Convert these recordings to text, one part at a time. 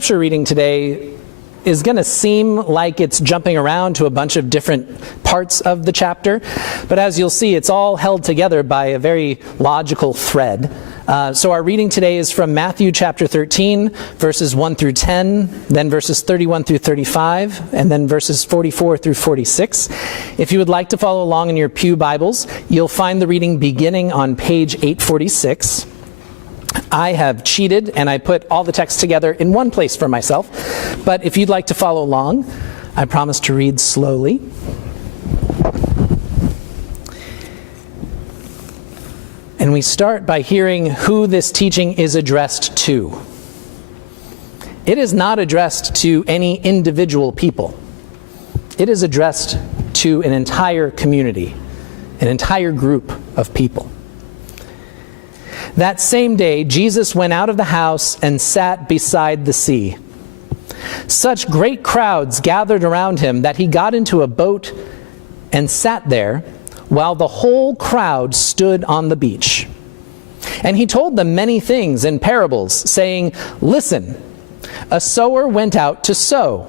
Scripture reading today is going to seem like it's jumping around to a bunch of different parts of the chapter, but as you'll see, it's all held together by a very logical thread. So our reading today is from Matthew chapter 13, verses 1 through 10, then verses 31 through 35, and then verses 44 through 46. If you would like to follow along in your pew Bibles, you'll find the reading beginning on page 846. I have cheated and I put all the text together in one place for myself, but if you'd like to follow along, I promise to read slowly. And we start by hearing who this teaching is addressed to. It is not addressed to any individual people. It is addressed to an entire community, an entire group of people. That same day, Jesus went out of the house and sat beside the sea. Such great crowds gathered around him that he got into a boat and sat there while the whole crowd stood on the beach. And he told them many things in parables, saying, "Listen, a sower went out to sow.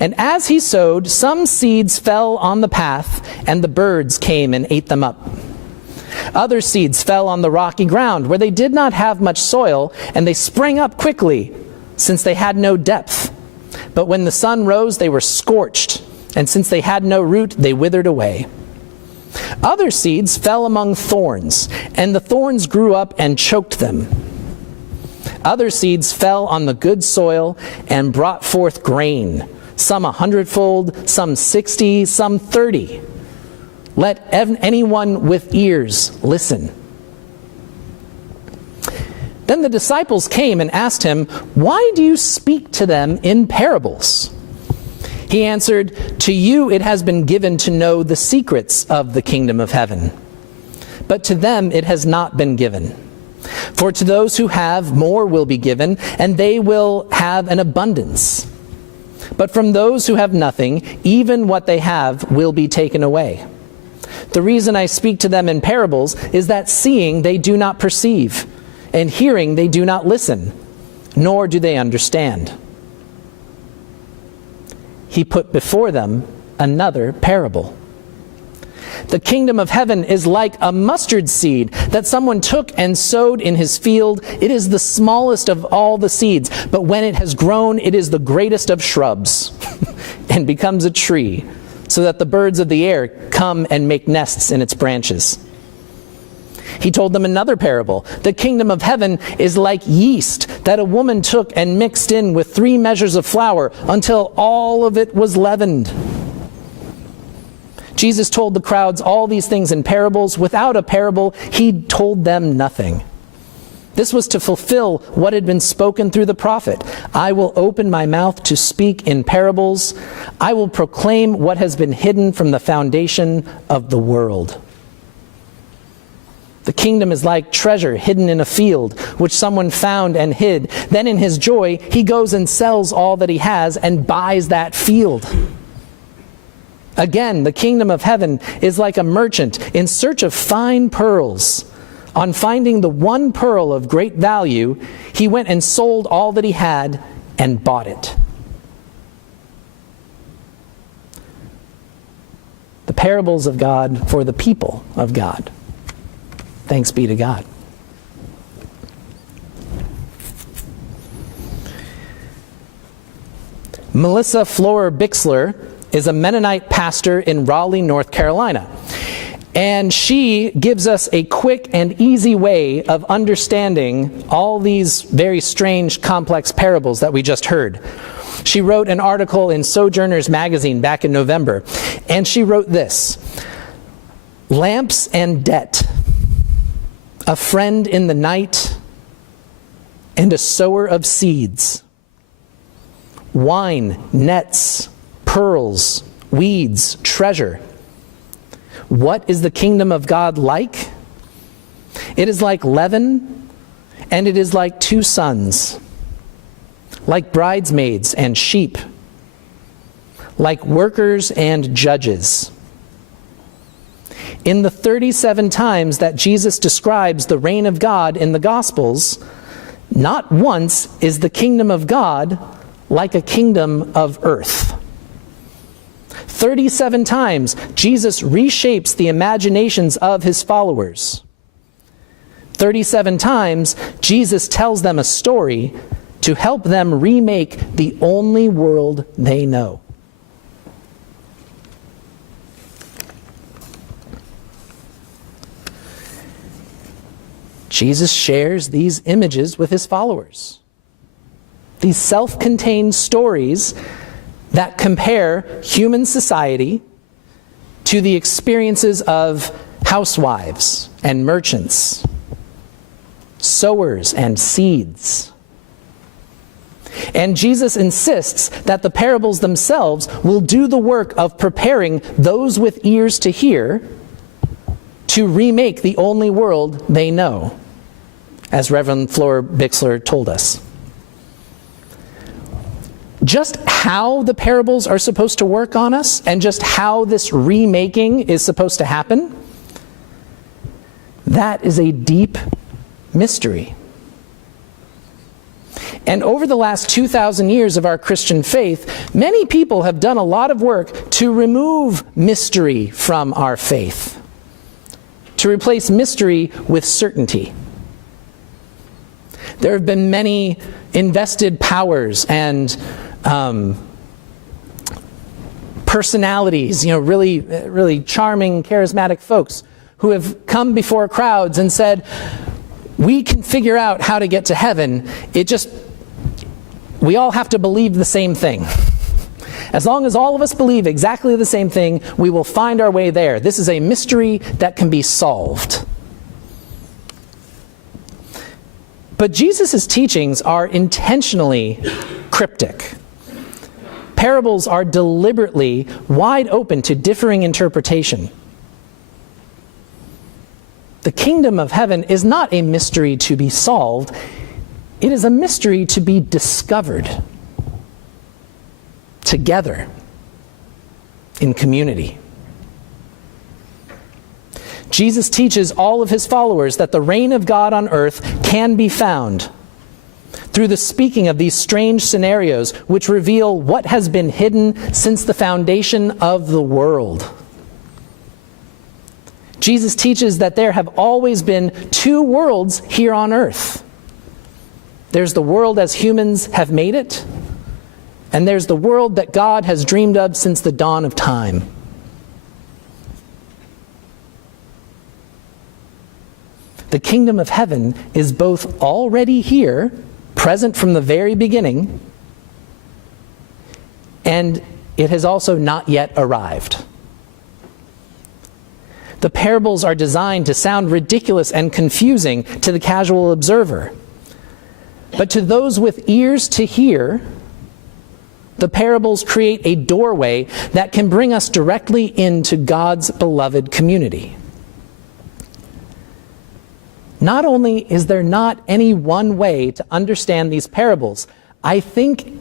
And as he sowed, some seeds fell on the path, and the birds came and ate them up. Other seeds fell on the rocky ground, where they did not have much soil, and they sprang up quickly, since they had no depth. But when the sun rose, they were scorched, and since they had no root, they withered away. Other seeds fell among thorns, and the thorns grew up and choked them. Other seeds fell on the good soil and brought forth grain, some 100-fold, some 60, some 30. Let anyone with ears listen." Then the disciples came and asked him, "Why do you speak to them in parables?" He answered, "To you it has been given to know the secrets of the kingdom of heaven. But to them it has not been given. For to those who have, more will be given, and they will have an abundance. But from those who have nothing, even what they have will be taken away. The reason I speak to them in parables is that seeing they do not perceive, and hearing they do not listen, nor do they understand." He put before them another parable. "The kingdom of heaven is like a mustard seed that someone took and sowed in his field. It is the smallest of all the seeds, but when it has grown, it is the greatest of shrubs and becomes a tree, so that the birds of the air come and make nests in its branches." He told them another parable. "The kingdom of heaven is like yeast that a woman took and mixed in with 3 measures of flour until all of it was leavened." Jesus told the crowds all these things in parables. Without a parable, he told them nothing. This was to fulfill what had been spoken through the prophet. "I will open my mouth to speak in parables. I will proclaim what has been hidden from the foundation of the world." The kingdom is like treasure hidden in a field, which someone found and hid. Then in his joy, he goes and sells all that he has and buys that field. Again, the kingdom of heaven is like a merchant in search of fine pearls. On finding the one pearl of great value, he went and sold all that he had and bought it. The parables of God for the people of God. Thanks be to God. Melissa Florer Bixler is a Mennonite pastor in Raleigh, North Carolina. And she gives us a quick and easy way of understanding all these very strange, complex parables that we just heard. She wrote an article in Sojourners magazine back in November, and she wrote this: "Lamps and debt, a friend in the night, and a sower of seeds. Wine, nets, pearls, weeds, treasure. What is the kingdom of God like? It is like leaven, and it is like 2 sons, like bridesmaids and sheep, like workers and judges. In the 37 times that Jesus describes the reign of God in the Gospels, not once is the kingdom of God like a kingdom of earth. 37 times, Jesus reshapes the imaginations of his followers. 37 times, Jesus tells them a story to help them remake the only world they know. Jesus shares these images with his followers. These self-contained stories that compare human society to the experiences of housewives and merchants, sowers and seeds. And Jesus insists that the parables themselves will do the work of preparing those with ears to hear to remake the only world they know, as Reverend Flora Bixler told us. Just how the parables are supposed to work on us and just how this remaking is supposed to happen, that is a deep mystery. And over the last 2,000 years of our Christian faith, many people have done a lot of work to remove mystery from our faith, to replace mystery with certainty. There have been many invested powers and personalities, really charming, charismatic folks who have come before crowds and said, we can figure out how to get to heaven. We all have to believe the same thing. As long as all of us believe exactly the same thing, we will find our way there. This is a mystery that can be solved. But Jesus' teachings are intentionally cryptic. Parables are deliberately wide open to differing interpretation. The kingdom of heaven is not a mystery to be solved. It is a mystery to be discovered together in community. Jesus teaches all of his followers that the reign of God on earth can be found through the speaking of these strange scenarios which reveal what has been hidden since the foundation of the world. Jesus teaches that there have always been two worlds here on earth. There's the world as humans have made it, and there's the world that God has dreamed of since the dawn of time. The kingdom of heaven is both already here, present from the very beginning, and it has also not yet arrived. The parables are designed to sound ridiculous and confusing to the casual observer. But to those with ears to hear, the parables create a doorway that can bring us directly into God's beloved community. Not only is there not any one way to understand these parables, I think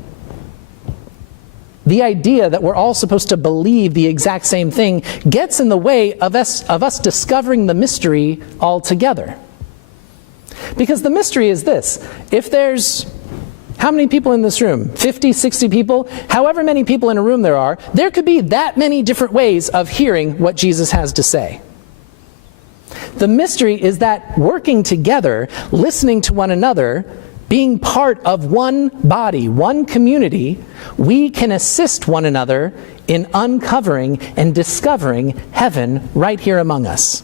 the idea that we're all supposed to believe the exact same thing gets in the way of us discovering the mystery altogether. Because the mystery is this: if there's, how many people in this room? 50, 60 people? However many people in a room there could be that many different ways of hearing what Jesus has to say. The mystery is that working together, listening to one another, being part of one body, one community, we can assist one another in uncovering and discovering heaven right here among us.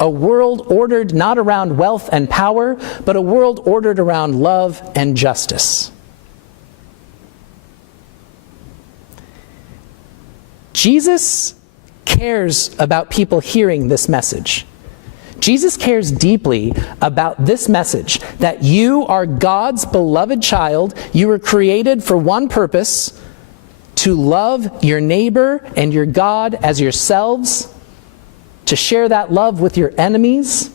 A world ordered not around wealth and power, but a world ordered around love and justice. Jesus cares about people hearing this message. Jesus cares deeply about this message, that you are God's beloved child. You were created for one purpose: to love your neighbor and your God as yourselves, to share that love with your enemies,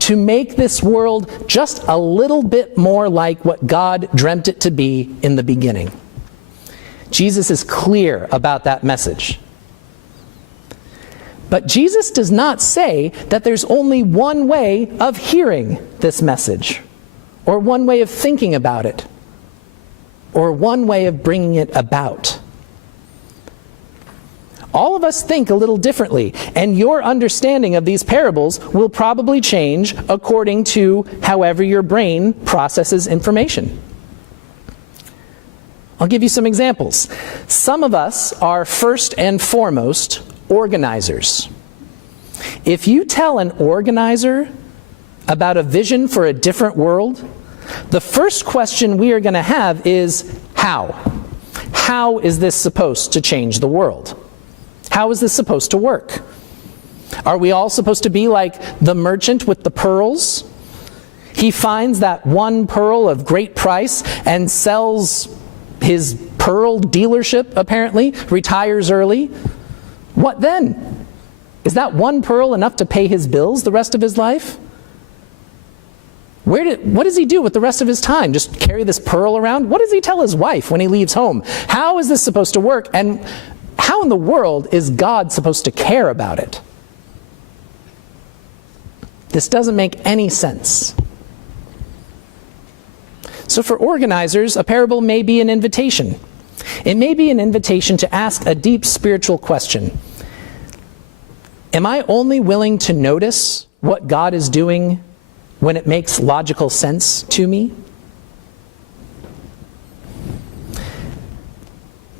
to make this world just a little bit more like what God dreamt it to be in the beginning. Jesus is clear about that message. But Jesus does not say that there's only one way of hearing this message, or one way of thinking about it. or one way of bringing it about. All of us think a little differently, and your understanding of these parables will probably change according to however your brain processes information. I'll give you some examples. Some of us are first and foremost organizers. If you tell an organizer about a vision for a different world, the first question we are going to have is how? How is this supposed to change the world? How is this supposed to work? Are we all supposed to be like the merchant with the pearls? He finds that one pearl of great price and sells his pearl dealership, apparently, retires early. What then? Is that one pearl enough to pay his bills the rest of his life? What does he do with the rest of his time? Just carry this pearl around? What does he tell his wife when he leaves home? How is this supposed to work? And how in the world is God supposed to care about it? This doesn't make any sense. So for organizers, a parable may be an invitation. It may be an invitation to ask a deep spiritual question. Am I only willing to notice what God is doing when it makes logical sense to me?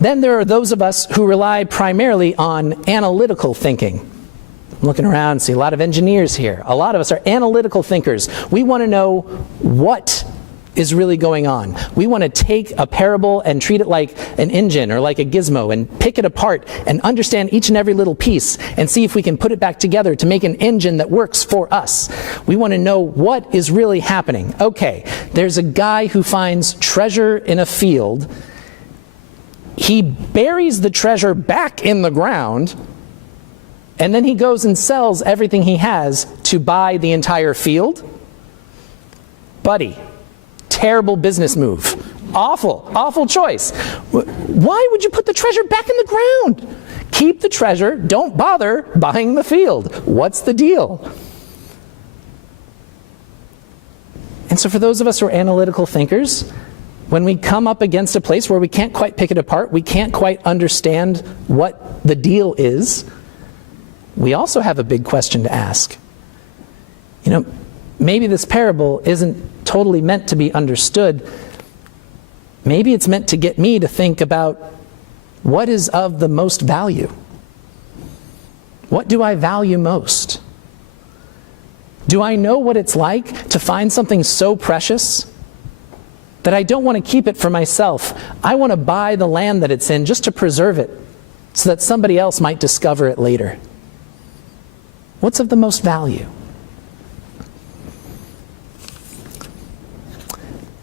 Then there are those of us who rely primarily on analytical thinking. I'm looking around and see a lot of engineers here. A lot of us are analytical thinkers. We want to know what is really going on. We want to take a parable and treat it like an engine or like a gizmo and pick it apart and understand each and every little piece and see if we can put it back together to make an engine that works for us. We want to know what is really happening. Okay, there's a guy who finds treasure in a field. He buries the treasure back in the ground, and then he goes and sells everything he has to buy the entire field. Buddy, terrible business move. Awful choice. Why would you put the treasure back in the ground? Keep the treasure, don't bother buying the field. What's the deal? And so for those of us who are analytical thinkers, when we come up against a place where we can't quite pick it apart, we can't quite understand what the deal is, we also have a big question to ask. You know, maybe this parable isn't totally meant to be understood. Maybe it's meant to get me to think about what is of the most value. What do I value most? Do I know what it's like to find something so precious that I don't want to keep it for myself? I want to buy the land that it's in just to preserve it so that somebody else might discover it later. What's of the most value?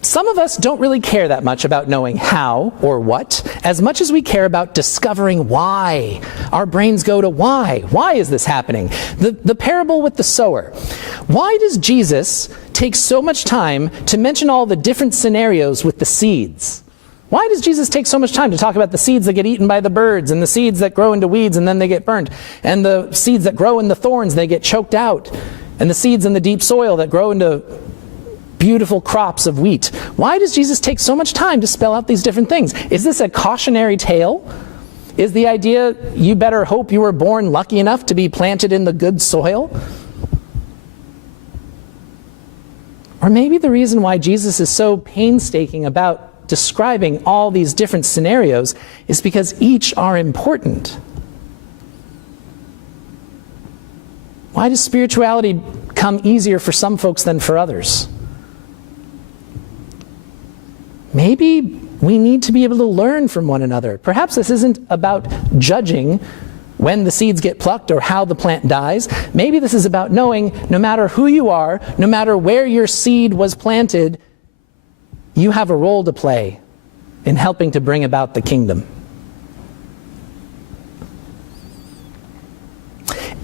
Some of us don't really care that much about knowing how or what, as much as we care about discovering why. Our brains go to why. Why is this happening? The parable with the sower. Why does Jesus take so much time to mention all the different scenarios with the seeds? Why does Jesus take so much time to talk about the seeds that get eaten by the birds, and the seeds that grow into weeds and then they get burned, and the seeds that grow in the thorns, they get choked out, and the seeds in the deep soil that grow into beautiful crops of wheat? Why does Jesus take so much time to spell out these different things? Is this a cautionary tale? Is the idea you better hope you were born lucky enough to be planted in the good soil? Or maybe the reason why Jesus is so painstaking about describing all these different scenarios is because each are important. Why does spirituality come easier for some folks than for others? Maybe we need to be able to learn from one another. Perhaps this isn't about judging when the seeds get plucked or how the plant dies. Maybe this is about knowing no matter who you are, no matter where your seed was planted, you have a role to play in helping to bring about the kingdom.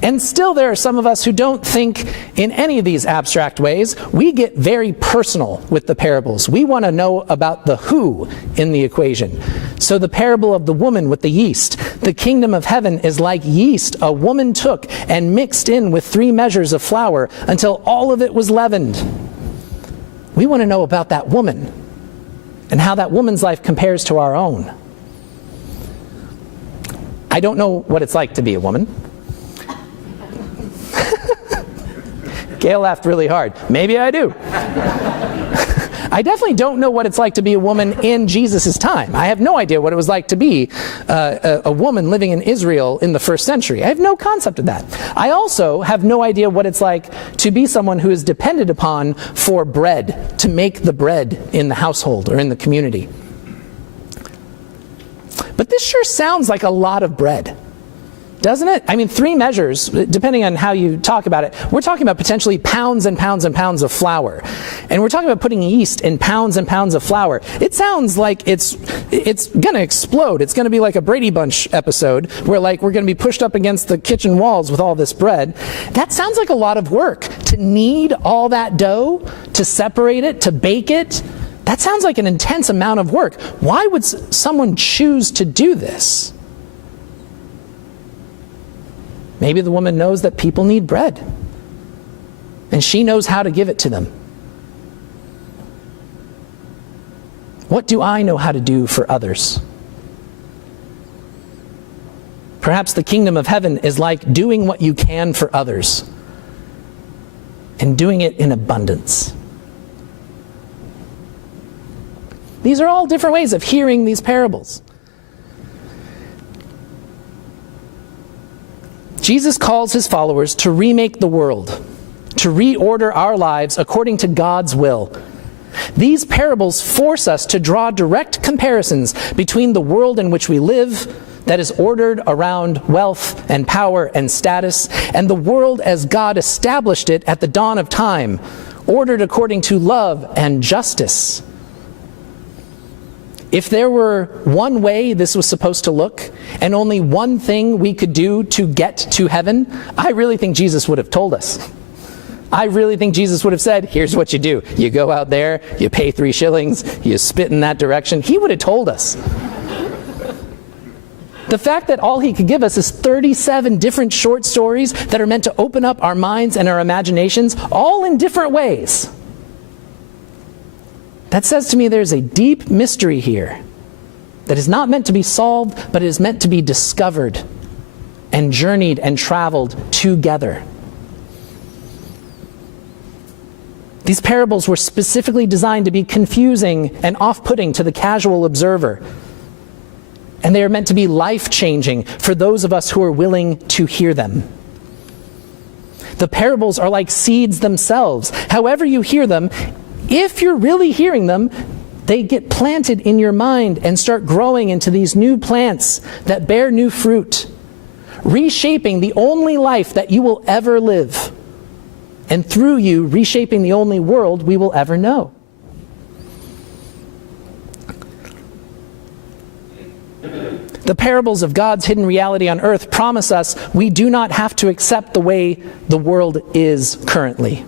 And still there are some of us who don't think in any of these abstract ways. We get very personal with the parables. We want to know about the who in the equation. So the parable of the woman with the yeast. The kingdom of heaven is like yeast a woman took and mixed in with 3 measures of flour until all of it was leavened. We want to know about that woman. and how that woman's life compares to our own. I don't know what it's like to be a woman. Gail laughed really hard. Maybe I do. I definitely don't know what it's like to be a woman in Jesus' time. I have no idea what it was like to be a woman living in Israel in the first century. I have no concept of that. I also have no idea what it's like to be someone who is depended upon for bread, to make the bread in the household or in the community. But this sure sounds like a lot of bread, doesn't it? I mean, 3 measures, depending on how you talk about it, we're talking about potentially pounds and pounds and pounds of flour. And we're talking about putting yeast in pounds and pounds of flour. It sounds like it's going to explode. It's going to be like a Brady Bunch episode where we're going to be pushed up against the kitchen walls with all this bread. That sounds like a lot of work. To knead all that dough, to separate it, to bake it, that sounds like an intense amount of work. Why would someone choose to do this? Maybe the woman knows that people need bread, and she knows how to give it to them. What do I know how to do for others? Perhaps the kingdom of heaven is like doing what you can for others, and doing it in abundance. These are all different ways of hearing these parables. Jesus calls his followers to remake the world, to reorder our lives according to God's will. These parables force us to draw direct comparisons between the world in which we live, that is ordered around wealth and power and status, and the world as God established it at the dawn of time, ordered according to love and justice. If there were one way this was supposed to look, and only one thing we could do to get to heaven, I really think Jesus would have told us. I really think Jesus would have said, here's what you do. You go out there, you pay 3 shillings, you spit in that direction. He would have told us. The fact that all he could give us is 37 different short stories that are meant to open up our minds and our imaginations, all in different ways. That says to me there's a deep mystery here that is not meant to be solved, but is meant to be discovered and journeyed and traveled together. These parables were specifically designed to be confusing and off-putting to the casual observer. And they are meant to be life-changing for those of us who are willing to hear them. The parables are like seeds themselves. However you hear them, if you're really hearing them, they get planted in your mind and start growing into these new plants that bear new fruit, reshaping the only life that you will ever live, and through you, reshaping the only world we will ever know. The parables of God's hidden reality on earth promise us we do not have to accept the way the world is currently.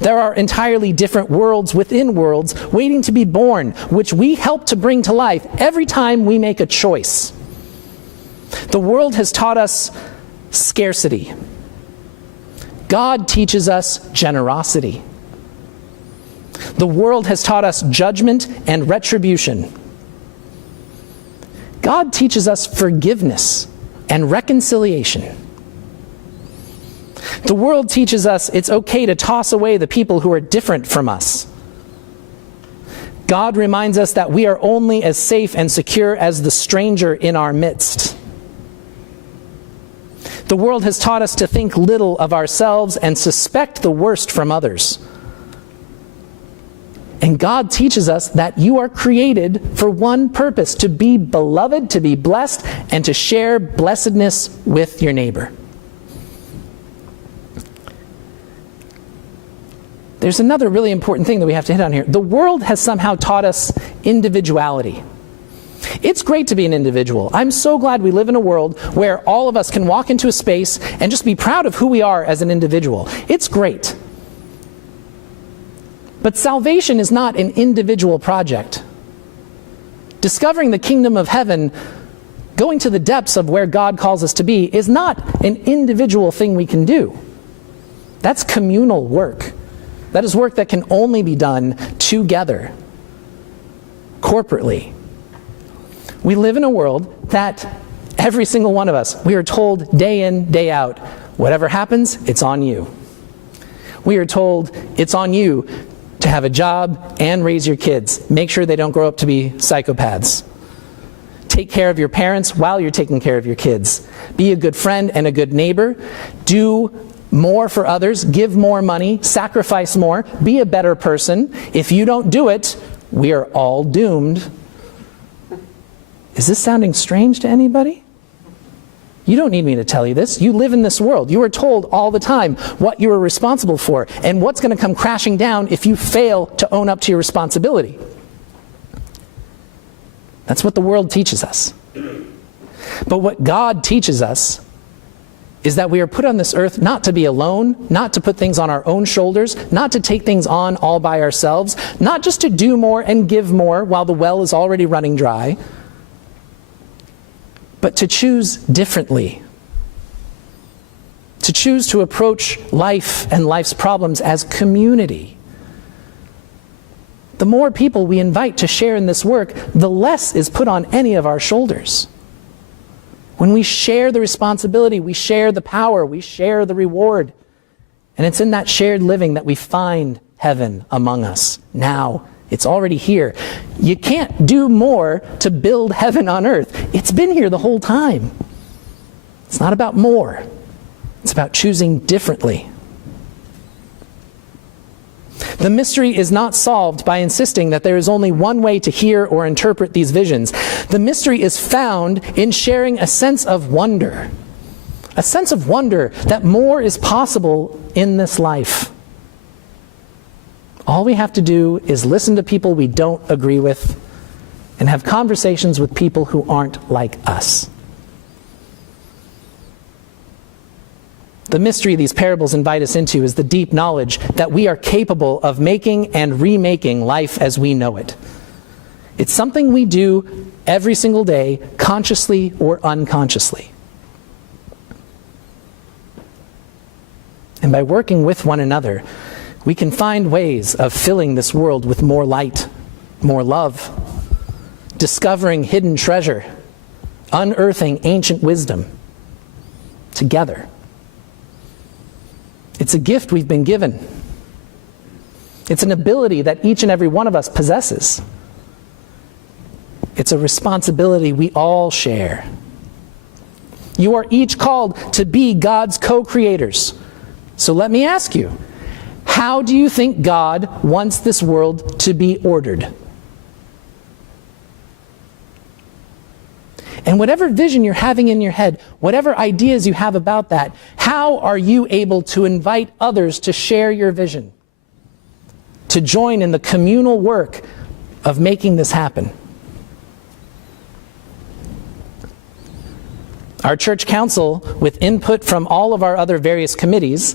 There are entirely different worlds within worlds waiting to be born, which we help to bring to life every time we make a choice. The world has taught us scarcity. God teaches us generosity. The world has taught us judgment and retribution. God teaches us forgiveness and reconciliation. The world teaches us it's okay to toss away the people who are different from us. God reminds us that we are only as safe and secure as the stranger in our midst. The world has taught us to think little of ourselves and suspect the worst from others. And God teaches us that you are created for one purpose, to be beloved, to be blessed, and to share blessedness with your neighbor. There's another really important thing that we have to hit on here. The world has somehow taught us individuality. It's great to be an individual. I'm so glad we live in a world where all of us can walk into a space and just be proud of who we are as an individual. It's great. But salvation is not an individual project. Discovering the kingdom of heaven, going to the depths of where God calls us to be, is not an individual thing we can do. That's communal work. That is work that can only be done together. corporately. We live in a world that every single one of us, we are told day in, day out, whatever happens, it's on you. We are told it's on you to have a job and raise your kids. Make sure they don't grow up to be psychopaths. Take care of your parents while you're taking care of your kids. Be a good friend and a good neighbor. Do more for others. Give more money. Sacrifice more. Be a better person. If you don't do it, we are all doomed. Is this sounding strange to anybody? You don't need me to tell you this. You live in this world. You are told all the time what you are responsible for and what's going to come crashing down if you fail to own up to your responsibility. That's what the world teaches us. But what God teaches us is that we are put on this earth not to be alone, not to put things on our own shoulders, not to take things on all by ourselves, not just to do more and give more while the well is already running dry, but to choose differently. To choose to approach life and life's problems as community. The more people we invite to share in this work, the less is put on any of our shoulders. When we share the responsibility, we share the power, we share the reward. And it's in that shared living that we find heaven among us. Now, it's already here. You can't do more to build heaven on earth. It's been here the whole time. It's not about more. It's about choosing differently. The mystery is not solved by insisting that there is only one way to hear or interpret these visions. The mystery is found in sharing a sense of wonder. A sense of wonder that more is possible in this life. All we have to do is listen to people we don't agree with and have conversations with people who aren't like us. The mystery these parables invite us into is the deep knowledge that we are capable of making and remaking life as we know it. It's something we do every single day, consciously or unconsciously. And by working with one another, we can find ways of filling this world with more light, more love, discovering hidden treasure, unearthing ancient wisdom, together. It's a gift we've been given. It's an ability that each and every one of us possesses. It's a responsibility we all share. You are each called to be God's co-creators. So let me ask you, how do you think God wants this world to be ordered? And whatever vision you're having in your head, whatever ideas you have about that, how are you able to invite others to share your vision? To join in the communal work of making this happen? Our church council, with input from all of our other various committees,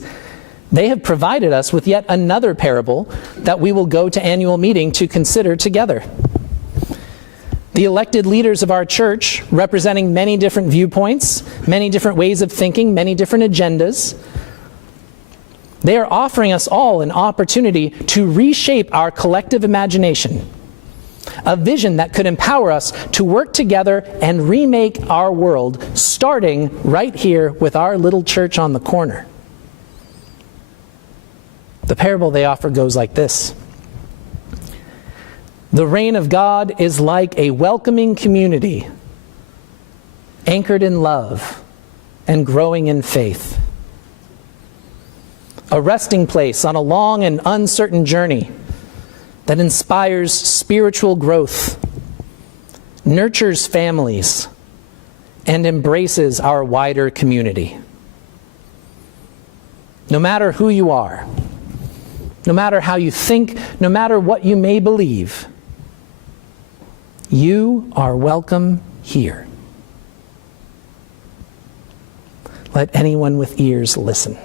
they have provided us with yet another parable that we will go to annual meeting to consider together. The elected leaders of our church, representing many different viewpoints, many different ways of thinking, many different agendas, they are offering us all an opportunity to reshape our collective imagination, a vision that could empower us to work together and remake our world, starting right here with our little church on the corner. The parable they offer goes like this. The reign of God is like a welcoming community, anchored in love and growing in faith. A resting place on a long and uncertain journey that inspires spiritual growth, nurtures families, and embraces our wider community. No matter who you are, no matter how you think, no matter what you may believe, you are welcome here. Let anyone with ears listen.